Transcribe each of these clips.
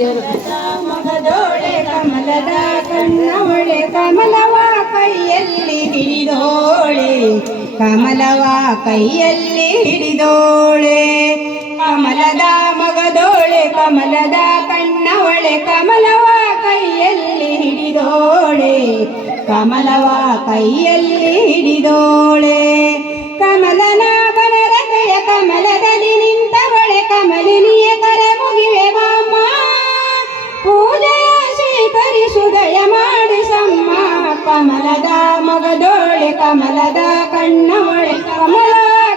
ದೇವರು ಮಗದೋಳೆ ಕಮಲದ ಕಣ್ಣವಳೆ ಕಮಲವ ಕೈಯಲ್ಲಿ ಹಿಡಿದೋಳೆ ಕಮಲವ ಕೈಯಲ್ಲಿ ಹಿಡಿದೋಳೆ ಕಮಲದ ಮಗದೋಳೆ ಕಮಲದ ಕಣ್ಣವಳೆ ಕಮಲವ ಕೈಯಲ್ಲಿ ಹಿಡಿದೋಳೆ ಕಮಲವ ಕೈಯಲ್ಲಿ ಹಿಡಿದೋಳೆ ಕಮಲನ ಬನರತೆಯ ಕಮಲದಲ್ಲಿ ನಿಂತವಳೆ ಕಮಲಿನಿಯ ಕರ ಮುಗಿವೆ ಬಾಮ್ಮ ಪೂಜೆಯ ಸ್ವೀಕರಿಸುದಯ ಮಾಡಿಸಮ್ಮ ಕಮಲದ ಮಗದೋಳೆ ಕಮಲದ ಕಣ್ಣವಳೆ ಕಮಲ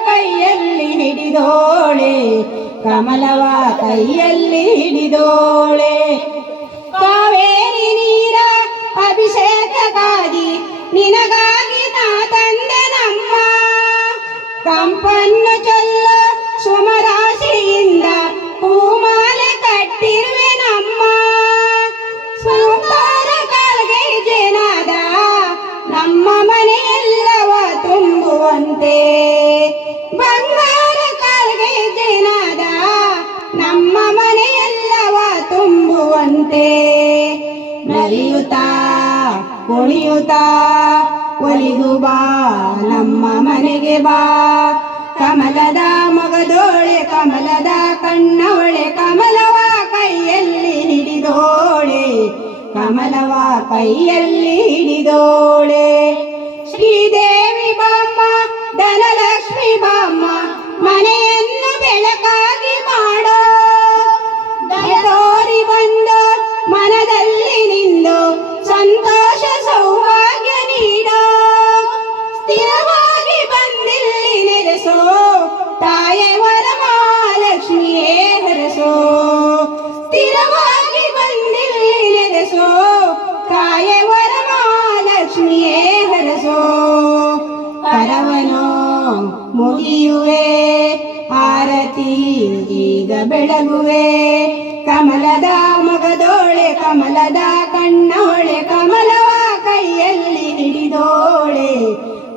ಕೈಯಲ್ಲಿ ಹಿಡಿದೋಳೆ ಕಮಲವ ಕೈಯಲ್ಲಿ ಹಿಡಿದೋಳೆ ಕಾವೇರಿ ನೀರ ಅಭಿಷೇಕಕ್ಕಾಗಿ ನಿನಗಾಗಿ ನಾ ತಂದೆ ನಮ್ಮ ಕಂಪನ್ನು ಚೊಲ್ಲ ಸುಮರಾಶಿಯಿಂದ ಹೂಮಾಲೆ ಕಟ್ಟಿರುವೆ ನಮ್ಮ ಸುಂದರ ಕಾಲ್ಗೆ ಜೇನಾದ ನಮ್ಮ ಮನೆಯೆಲ್ಲವ ತುಂಬುವಂತೆ ಬಂಗಾರ ಕಾಲ್ಗೆ ಜೇನಾದ ನಮ್ಮ ಮನೆಯೆಲ್ಲವ ತುಂಬುವಂತೆ ನಲಿಯುತ್ತಾ ಕುಣಿಯುತ್ತಾ ಒಲಿದು ಬಾ ನಮ್ಮ ಮನೆಗೆ ಬಾ ಕಮಲದ ಮಗದೋಳೆ ಕಮಲದ ಕಣ್ಣವಳೆ ಕಮಲವ ಕೈಯಲ್ಲಿ ಹಿಡಿದೋಳೆ ಕಮಲವ ಕೈಯಲ್ಲಿ ಹಿಡಿದೋಳೆ ಶ್ರೀದೇವಿ ಬಾಮ್ಮ ಧನಲಕ್ಷ್ಮಿ ಬಾಮ್ಮ ಮನೆಯನ್ನು ಬೆಳಕಾಗಿ ಮಾಡೋ ದಯತೋರಿ ಬಂದು ಮನದಲ್ಲಿ ನಿಂದು ಸಂತೋಷ ಸೌಭಾಗ್ಯ ನೀಡೋ ಸ್ಥಿರವಾಗಿ ಬಂದಿಲ್ಲಿ ನೆಲೆಸೋ ತಾಯೇ ವರಮಹಾಲಕ್ಷ್ಮಿಯೇ ಹರಸೋ ಸ್ಥಿರವಾಗಿ ಬಂದಿಲ್ಲಿ ನೆಲೆಸೋ ತಾಯೇ ವರಮಹಾಲಕ್ಷ್ಮಿಯೇ ಹರಸೋ ಕರವನೋ ಮುಗಿಯುವೆ ಆರತಿ ಈಗ ಬೆಳಗುವೆ ಕಮಲದ ಮಗದೋಳೆ ಕಮಲದ ಕಣ್ಣವಳೆ ಕಮಲವ ಕೈಯಲ್ಲಿ ಹಿಡಿದೋಳೆ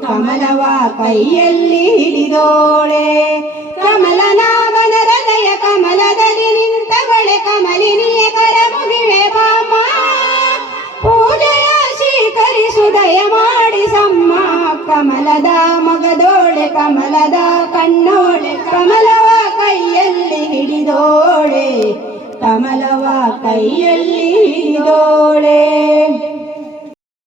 ಕಮಲವ ಕೈಯಲ್ಲಿ ಹಿಡಿದೋಳೆ ಕಮಲನಾಭನ ಹೃದಯ ಕಮಲದಲ್ಲಿ ನಿಂತವಳೆ ಕಮಲಿನಿಯ ಕರ ಮುಗಿವೆ ಬಾಮ ಪೂಜೆಯ ಸ್ವೀಕರಿಸುದಯ ಮಾಡಿಸಮ್ಮ ಕಮಲದ ಮಗದೋಳೆ ಕಮಲದ ಕಣ್ಣೋಳೆ ಕಮಲವ ಕೈಯಲ್ಲಿ ಹಿಡಿದೋಳೆ ಕಮಲವ ಕೈಯಲ್ಲಿ ಹಿಡಿದೋಳೆ